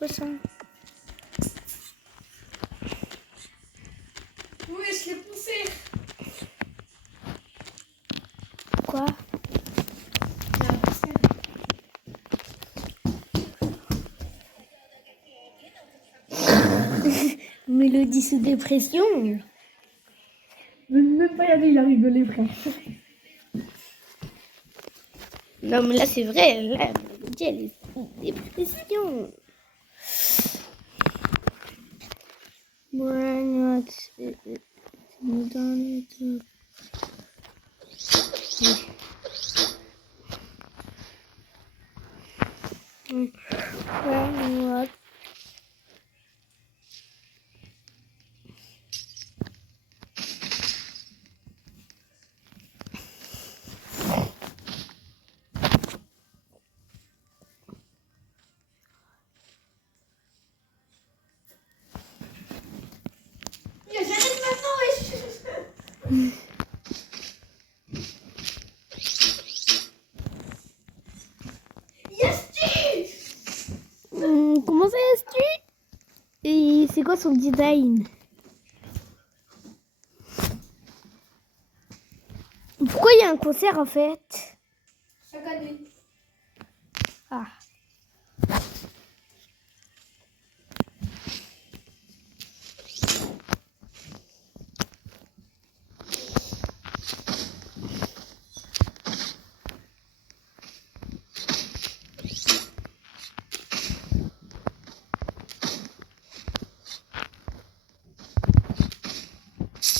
quoi ça? Oui, je l'ai poussé. Quoi? Il a poussé. Mélodie sous dépression. Même pas y aller, il a rigolé, frère. Non, mais là, c'est vrai. Là, Mélodie, elle est sous dépression. Moi, not. Dans les deux. What? J'arrête maintenant, wesh. Yes, tu. Comment ça, est-ce et c'est quoi son design? Pourquoi il y a un concert en fait? Chaque année. Ah.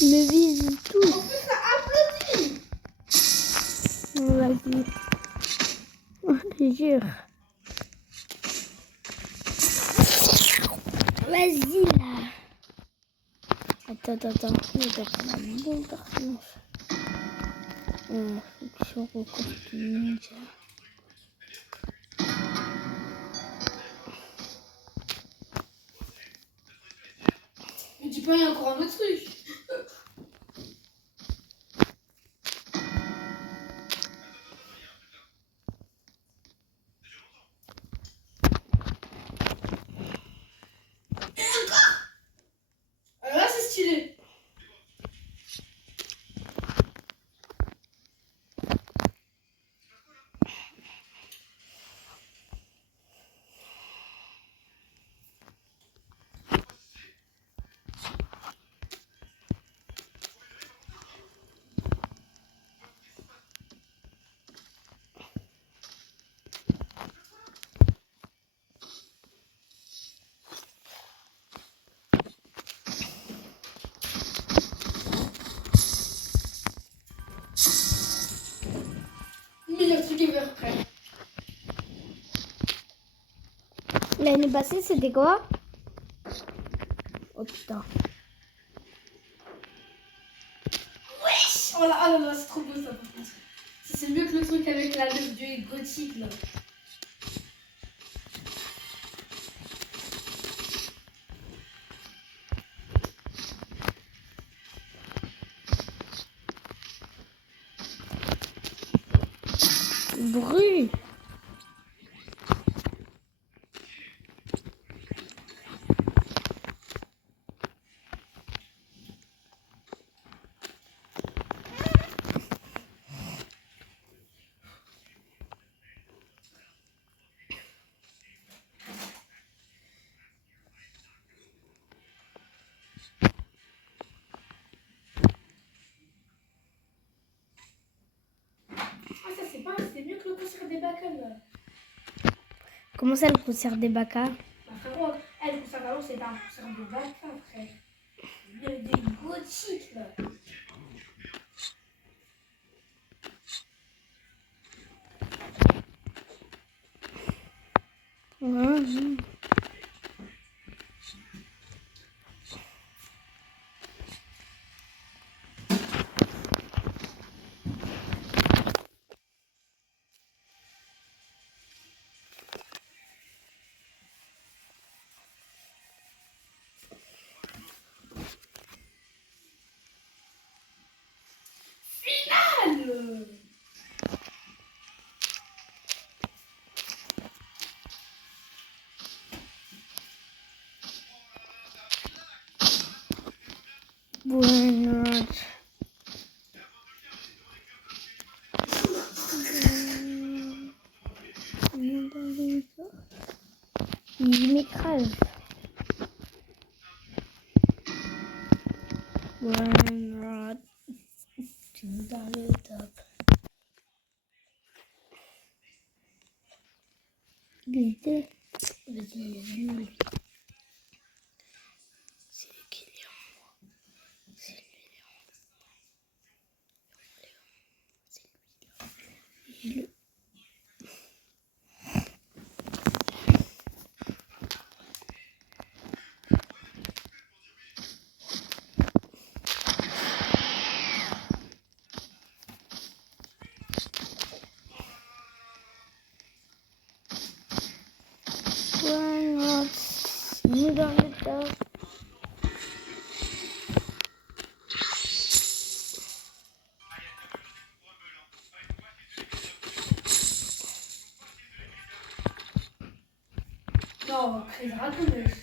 Il me vise tous. En plus, ça applaudit. Vas-y. Je jure. Vas-y là. Attends. Il doit prendre un bon personnage. Faut que je recompte ninja. Mais dis pas, il y a encore un autre truc. Alors là, c'est stylé. Meilleur truc ever, frère. L'année passée, c'était quoi? Oh putain. Wesh. Oh là, ah là, c'est trop beau ça, par contre. Ça, c'est mieux que le truc avec la lèvre du gothique, là. Bruit. Ah, ça, c'est mieux que le concert des Bacals, là. Comment ça, le concert des Bacas? Bah, frérot, le concert d'avant, c'est pas un concert de Bacals, frère. Il y a des gothiques, là. Ouais. Finale. grave. Brainrot. Dans le top. Guide. Vas-y. C'est le client. C'est lui. C'est lui. Nous dans le tas. Non, très raconteuse.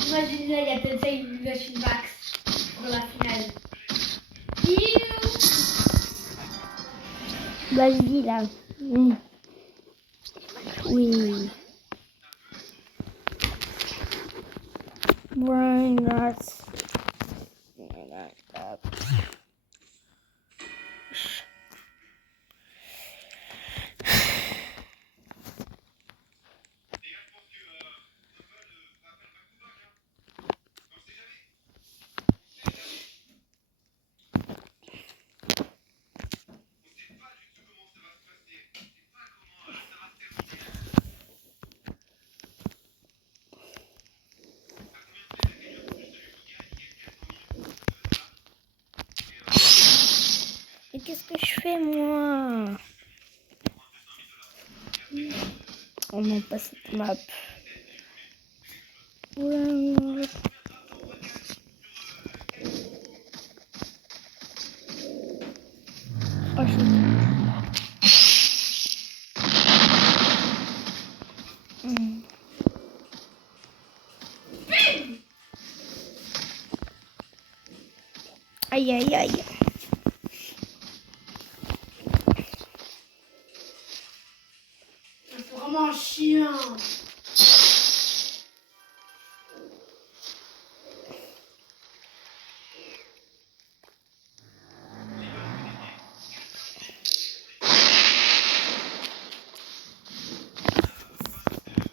Imagine là, il y a peut-être une machine max pour la finale. Vas-y là. Oui. Brainrot. Mais qu'est-ce que je fais moi? On n'a pas cette map. Brainrot. Oh, aïe aïe aïe. C'est vraiment un chien.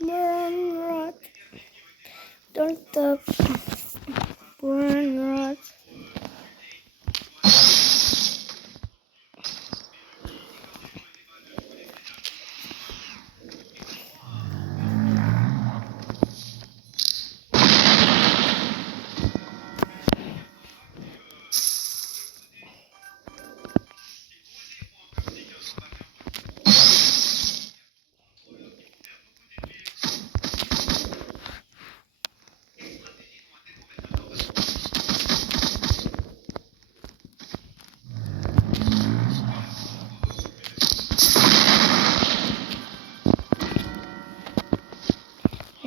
Brainrot. Dans le top. Brainrot.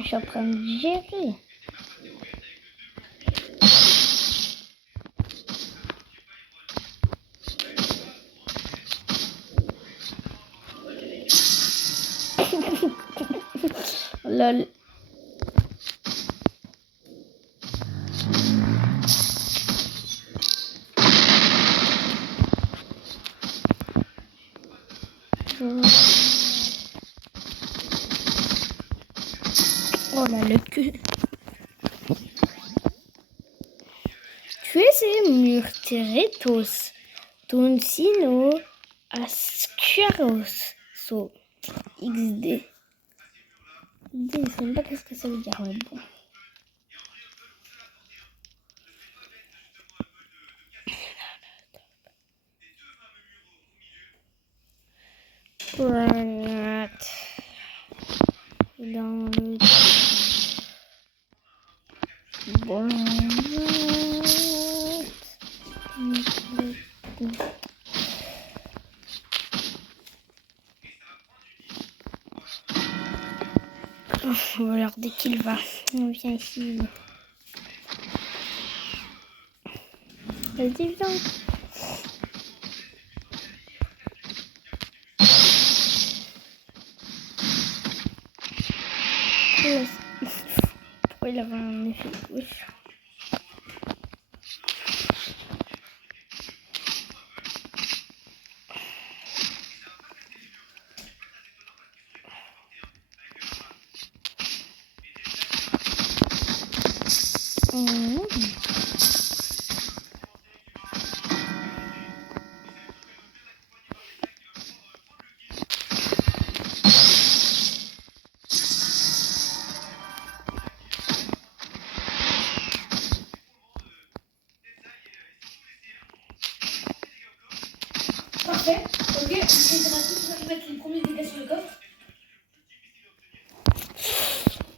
Je suis en train de gérer. Lol. Oh là, le cul. Murteretos, Tonsino, Ascueros, So, XD. XD, je sais même pas qu'est-ce que ça veut dire, mais bon. Granat. Dans le... Alors dès qu'il va, on vient ici. Vas-y, viens. Pourquoi il avait un effet de gauche? Parfait. Ok, on va mettre les premiers dégâts sur le coffre.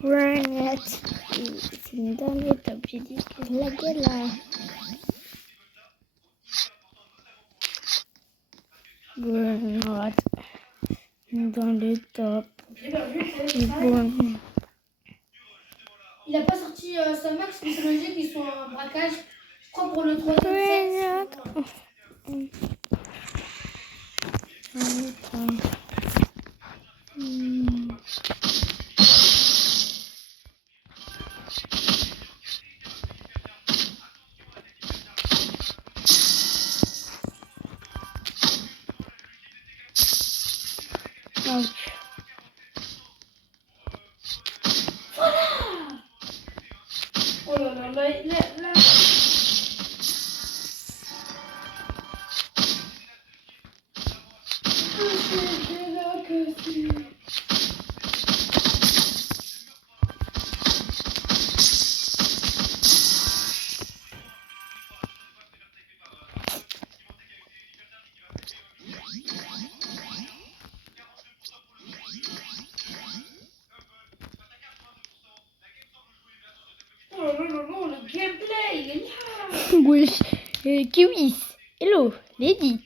Granat. C'est une dernière étape. J'ai dit que la gueule là. Granat. Dans le top. J'ai perdu, Bon. il a pas sorti sa max, mais c'est logique qu'ils sont en braquage. Je crois pour le 3e set. Oh là là, là. Oh, le gameplay, il est là. Wesh. Kiwis. Hello. L'édit.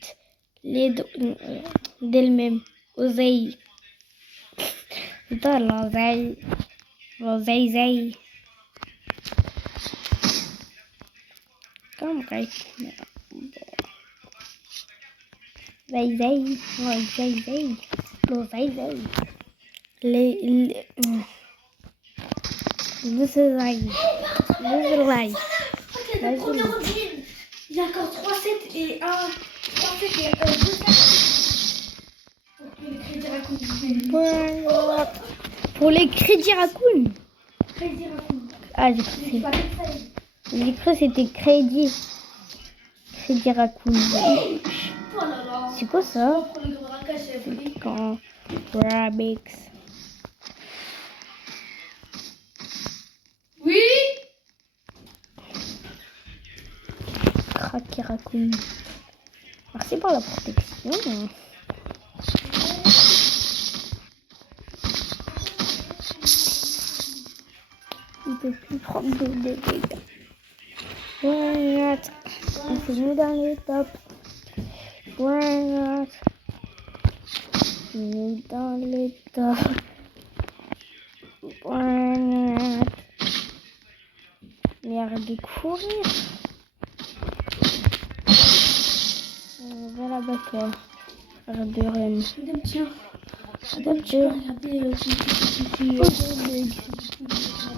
D'elle-même. Oseille. Putain, l'oseille. L'oseille. Comme vrai. Zay. L'oseille. L'oseille. Les... This is like... This is like... Le premier origine. Il y a encore 3 sets et 3 sets et 2 sets. Pour les crédits raccoon. Crédit Raccoon. Ah, j'ai cru que c'était crédit. Crédit raccoon. Oh là là. C'est quoi ça? Pour le braquage, c'est Quand Rabix. Oui. Cracky raccoon. Merci pour la protection. Il peut plus prendre de dégâts. Ouais, on s'est mis dans les tops. Ouais, mis dans les tops. Ouais, merde de courir. Va là-bas toi. Arrête de run. Tiens. Madame, tu peux regarder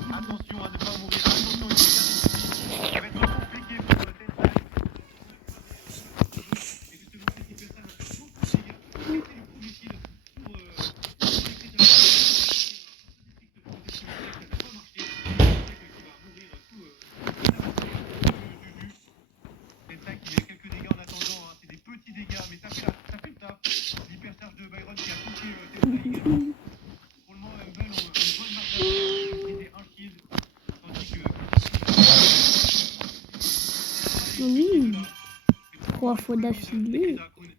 Attention à ne pas mourir, attention, ça va être compliqué pour le détail. Et justement, cette équipe-là, c'est le premier pour mais ça fait le taf. L'hypercharge de Byron qui a touché Tensai également. Pour le moment, Humble ont une bonne marge d'avance. Ils étaient un shield, tandis que... Oui. 3 fois d'affilée.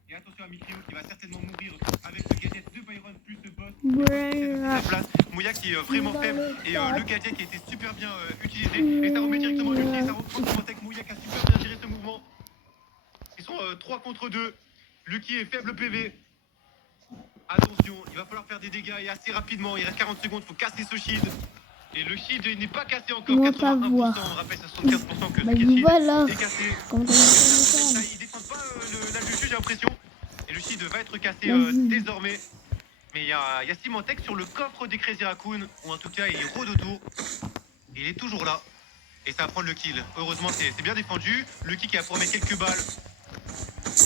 Et attention à Mikrio qui va certainement mourir avec le gadget de Byron plus le boss. Voilà. Place. Mouya qui est vraiment faible et le gadget qui a été super bien utilisé. Et ça remet directement l'ulti, ça reprend Symantec. Mouya qui a super bien géré ce mouvement. Ils sont 3 contre 2. Lucky est faible PV. Attention, il va falloir faire des dégâts et assez rapidement. Il reste 40 secondes, il faut casser ce shield. Et le shield n'est pas cassé encore. On va 81%, pas voir. on rappelle à 75% que Bah, ce shield voilà. est cassé. Comment t'as Ça, dit ils défendent pas la Juju, j'ai l'impression. Et le shield va être cassé Vas-y. désormais. Mais il y a Symantec sur le coffre des Crazy Raccoon, ou en tout cas il rôde autour. Il est toujours là. Et ça va prendre le kill. Heureusement, c'est bien défendu. Lucky qui a promis quelques balles.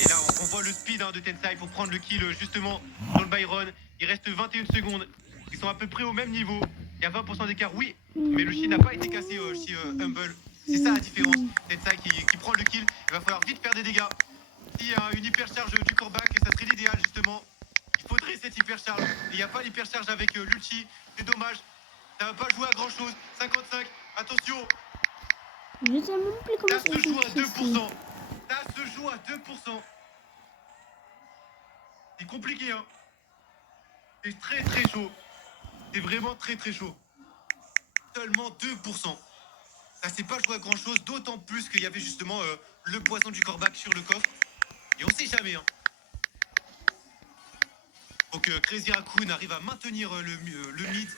Et là, on voit le speed de Tensai pour prendre le kill justement dans le Byron. Il reste 21 secondes. Ils sont à peu près au même niveau. Il y a 20% d'écart, oui. Mais le shield n'a pas été cassé chez Humble. C'est ça la différence. Tensai qui prend le kill. Il va falloir vite faire des dégâts. S'il y a une hypercharge du coreback, ça serait l'idéal justement. Il faudrait cette hypercharge. Il n'y a pas l'hypercharge avec l'ulti. C'est dommage. Ça va pas jouer à grand chose. 55. Attention. Je sais même plus comment Ça se joue à 2%. Ça se joue à 2%. C'est compliqué, hein. C'est très très chaud. C'est vraiment très très chaud. Seulement 2%. Ça s'est pas joué à grand chose, d'autant plus qu'il y avait justement le poison du coreback sur le coffre. Et on sait jamais, hein. Donc Crazy Raccoon arrive à maintenir le mid.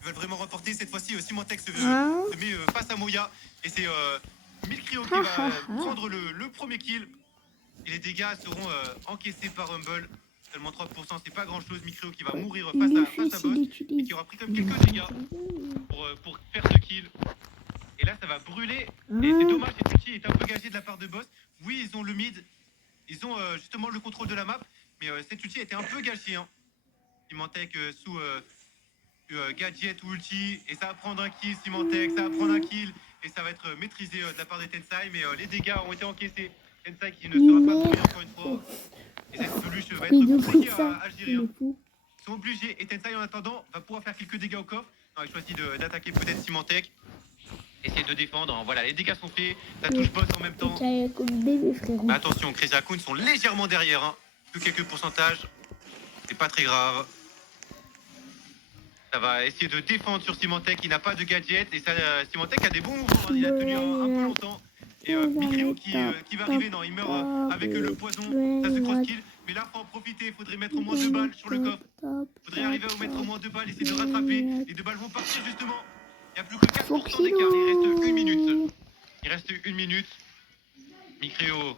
Ils veulent vraiment remporter. Cette fois-ci, Symantec se met face à Moya. Et c'est Milkrio qui va prendre le premier kill. Et les dégâts seront encaissés par Humble. Seulement 3%, c'est pas grand-chose. Milkrio qui va mourir face à Boss. Et qui aura pris comme quelques dégâts pour faire ce kill. Et là, ça va brûler. Et c'est dommage, cette ulti est un peu gagée de la part de Boss. Oui, ils ont le mid. Ils ont justement le contrôle de la map. Mais cette ulti a été un peu gâchée. Hein. Symantec sous gadget ou ulti. Et ça va prendre un kill, Symantec. Ça va prendre un kill. Et ça va être maîtrisé de la part de Tensai. Mais les dégâts ont été encaissés. Tensai qui ne sera pas brûlé encore une fois. Et cette peluche va être compliquée à gérer. Hein. Ils sont obligés. Et Tensai en attendant va pouvoir faire quelques dégâts au coffre. Non, il choisit d'attaquer peut-être Symantec. Essayer de défendre. Voilà, les dégâts sont faits. Ça touche Boss en même temps. Mais attention, Crazy Raccoon sont légèrement derrière. Hein. Que quelques pourcentages. C'est pas très grave. Ça va essayer de défendre sur Symantec. Il n'a pas de gadget. Et ça, Symantec a des bons mouvements. Hein. Il a tenu un peu longtemps. Et Mikrio qui va arriver. Non, il meurt avec le poison. Ça se cross-kill. Mais là, il faut en profiter. Il faudrait mettre au moins 2 balles sur le coffre. Il faudrait arriver à mettre au moins 2 balles. Essayer de rattraper. Les 2 balles vont partir justement. Il n'y a plus que 4% d'écart. Il reste 1 minute. Il reste 1 minute. Mikrio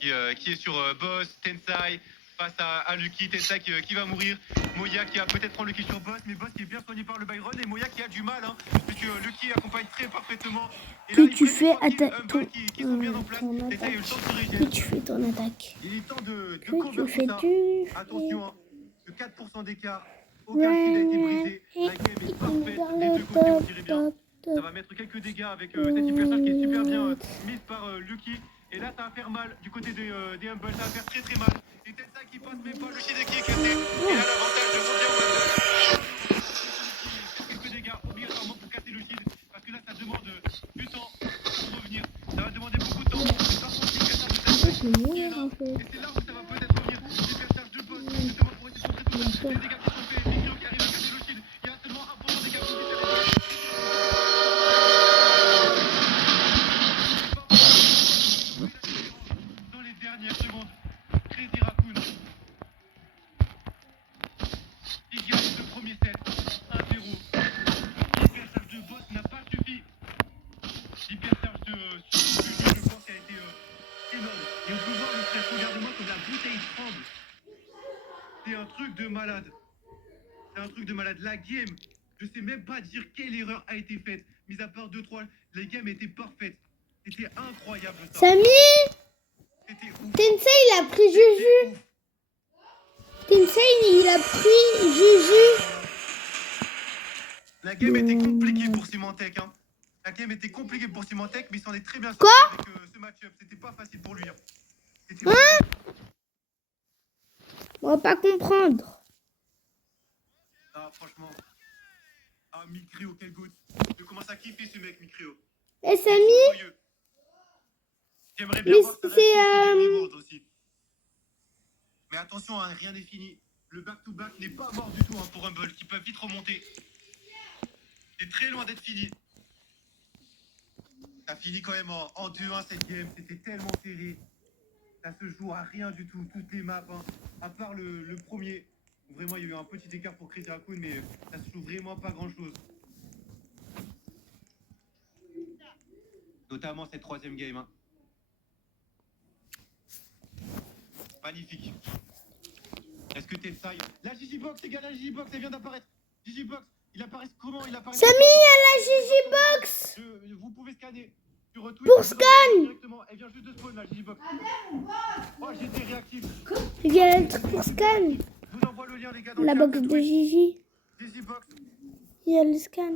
qui est sur Boss, Tensai. Face à Lucky, Tensai qui va mourir. Moya qui va peut-être prendre Lucky sur Boss, mais Boss qui est bien soigné par le Byron. Et Moya qui a du mal, hein, parce que Lucky accompagne très parfaitement. Et là, que tu fais ton qui sont bien en place. Tensai a eu le temps de se régénérer. Que tu fais ton attaque. Il est temps de Que tu convertir fais ça. tu Attention, hein, de 4% d'écart. Aucun shield a été brisé. La game est parfaite. Les deux côtés, on dirait bien. Ça va mettre quelques dégâts avec cette hypercharge qui est super bien mise par Lucky. Et là, ça va faire mal du côté des Humble. Ça va faire très très mal. Et Tensai qui passe même pas. Le shield qui est cassé. Et là, l'avantage de revient au Humble. Quelques dégâts obligatoirement pour casser le shield. Parce que là, ça demande du temps pour revenir. Ça va demander beaucoup de temps. Mais par contre, l'hypercharge de Tensai qui est là. Et c'est là où ça va peut-être revenir. L'hypercharge de Boss. Justement pour essayer de contrer tout ça. Les dégâts qui sont faits. Mikrio qui arrive à casser le shield. Il y a seulement 1% de dégâts pour quitter les dégâts. Dans les dernières secondes, Crazy Raccoon. Il gagne le premier set, 1-0. L'hypercharge de Boss n'a pas suffi. L'hypercharge de Juju, je pense qu'elle a été énorme. Et on peut voir le stress, regarde-moi comme la bouteille tremble. C'est un truc de malade. C'est un truc de malade. La game, je sais même pas dire quelle erreur a été faite. Mis à part 2-3, la game était parfaite. C'était incroyable ça. Samy, C'était ouf. Tensei il a pris Juju. Tensei il a pris Juju. La game était compliquée pour Symantec. Hein. La game était compliquée pour Symantec, mais il s'en est très bien sorti Quoi avec ce match-up. C'était pas facile pour lui. Hein. va pas comprendre. Ah, franchement. Ah, Micrio, quel goût. Je commence à kiffer ce mec, Micrio. Et Samy, J'aimerais bien mais voir ça c'est aussi. Mais attention, hein, rien n'est fini. Le back-to-back n'est pas mort du tout hein, pour Humble, qui peuvent vite remonter. C'est très loin d'être fini. Ça finit quand même en 2-1 cette game. C'était tellement serré. Ça se joue à rien du tout. Toutes les maps, hein, à part le premier. Vraiment, il y a eu un petit écart pour Crazy Raccoon, mais ça se joue vraiment pas grand-chose. Notamment cette troisième game. Hein. Magnifique. Est-ce que t'es ça? La Gigibox, les gars, la Gigibox, elle vient d'apparaître. Gigibox, il apparaît comment? Il apparaît. Samy, elle a Gigibox. Vous pouvez scanner sur Twitter. Pour scan. Directement. Elle vient juste de spawn, la Gigibox. Oh, j'étais réactif. Il y a le truc pour scan. Je vous envoie le lien, les gars. Dans La le chat, box de Twitch. Gigi. Gigibox. Il y a le scan.